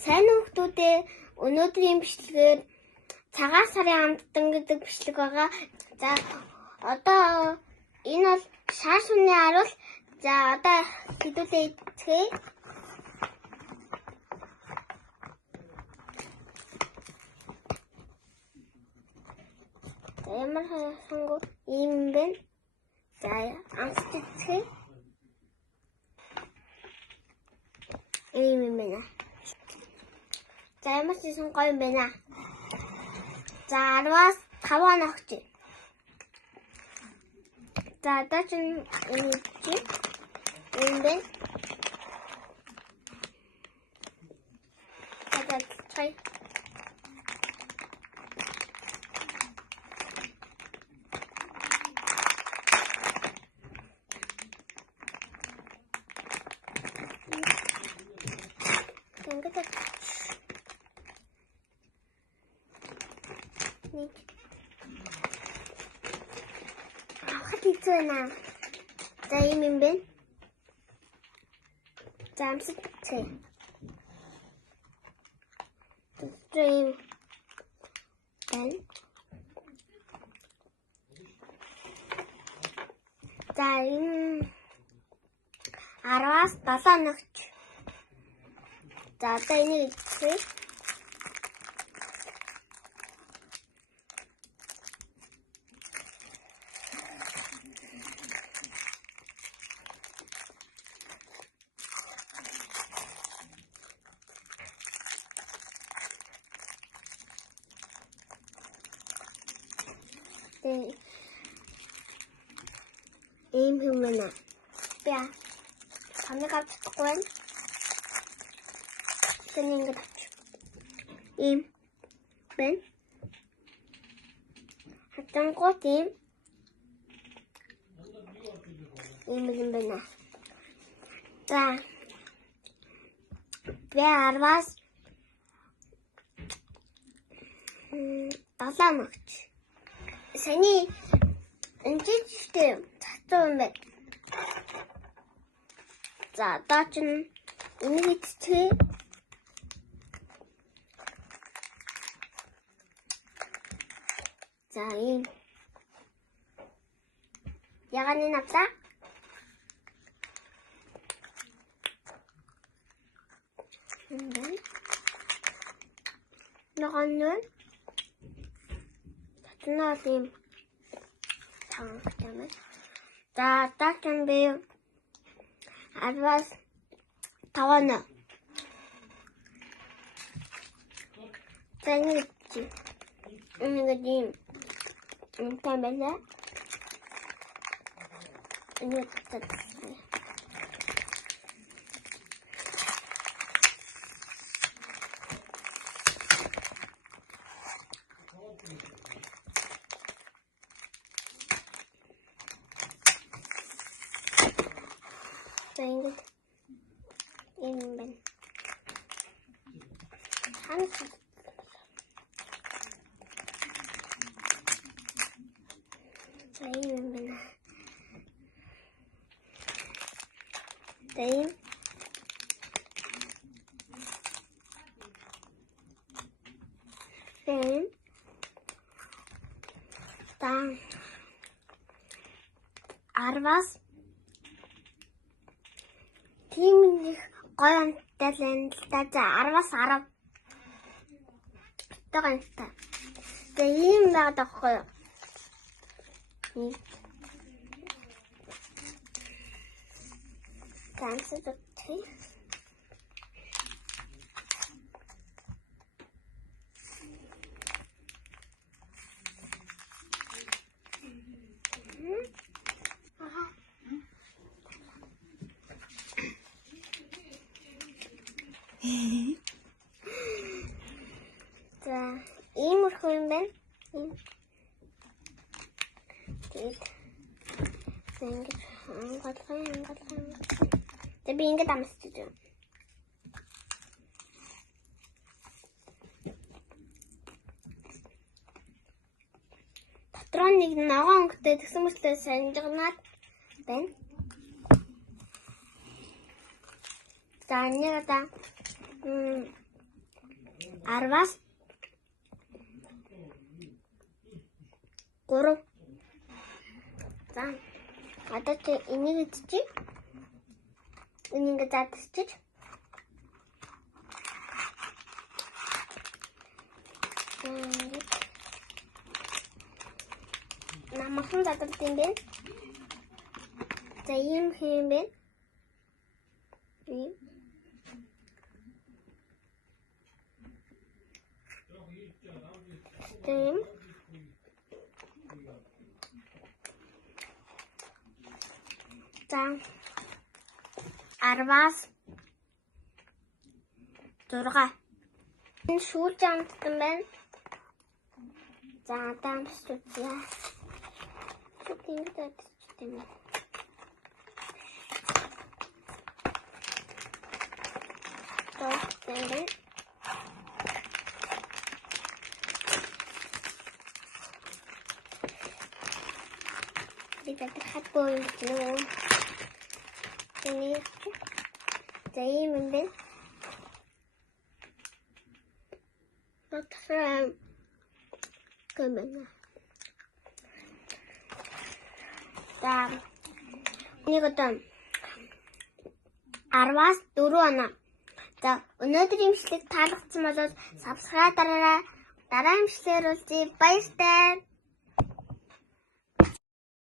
Сайн уу хүмүүстээ, өнөөдрийн бичлэгээр цагаан сарын амттан гэдэг бичлэг байгаа. За одоо энэ бол шар сүмний аруул. За одоо хэдүүлээ эцгээе. Ямар хангу ийм бэ? За амт эцгээе. Ийм юм байна. За ямар ч юм гоё юм байна. За 10-аас 5 он огч. За одоо ч юм бэ. Цай. Хатицна. За юм бэ? За амсч. Stream. Then. За энэ 10-аас 7 ногч. За одоо энийг үзье. Ийм юм байна. Яа. Камера авчихгүй. Тэний ингэ авч. Ийм бэн. Хатангууд ийм. Ийм юм байна. За. Би 10-аас 7 ногч. Саний энэчтэй цацсан юм байна. За одоо ч энийг эцгээ. За ийм. Яганы навлаа. Ногоон. Татнаа ийм. За тагтан би 10-аас 5 он. Тэнийг ийм юм байна. Энэ Amen. Арвас тийм их гоё амттай л энэ л та. За 10-аас 10 тагтай. Тэгээ ийм байгаад байхгүй юу? Танцад тий. За иймэрхүү юм байна. Ингэж хангалттай. Тэг би ингэж амсч байна. Патрон нэг ногоон өнгөтэй тэгсэн мэтлээ санджигнаад байна. За нэг одоо 10-аас 3. За. Одоо чи энийг идчихье. Энийг задчихчих. Намайхан задалт юм бэ? За ийм хэм бэ? Тэм. За 10-аас 6. Энэ шүүлж амтсан байна. За дамс үзье. Шүтэн дэвчтэй. Тохтэн. Дээд хатбоо юм чинь. Энийг за юм бэ? Батрам гэмэн. За нэг одоо 10-аас 4 оноо. За өнөөдрийн имшлэг таалагдсан бол subscribe дараарай. Дараа имшлэр уулзъя. Баяртай.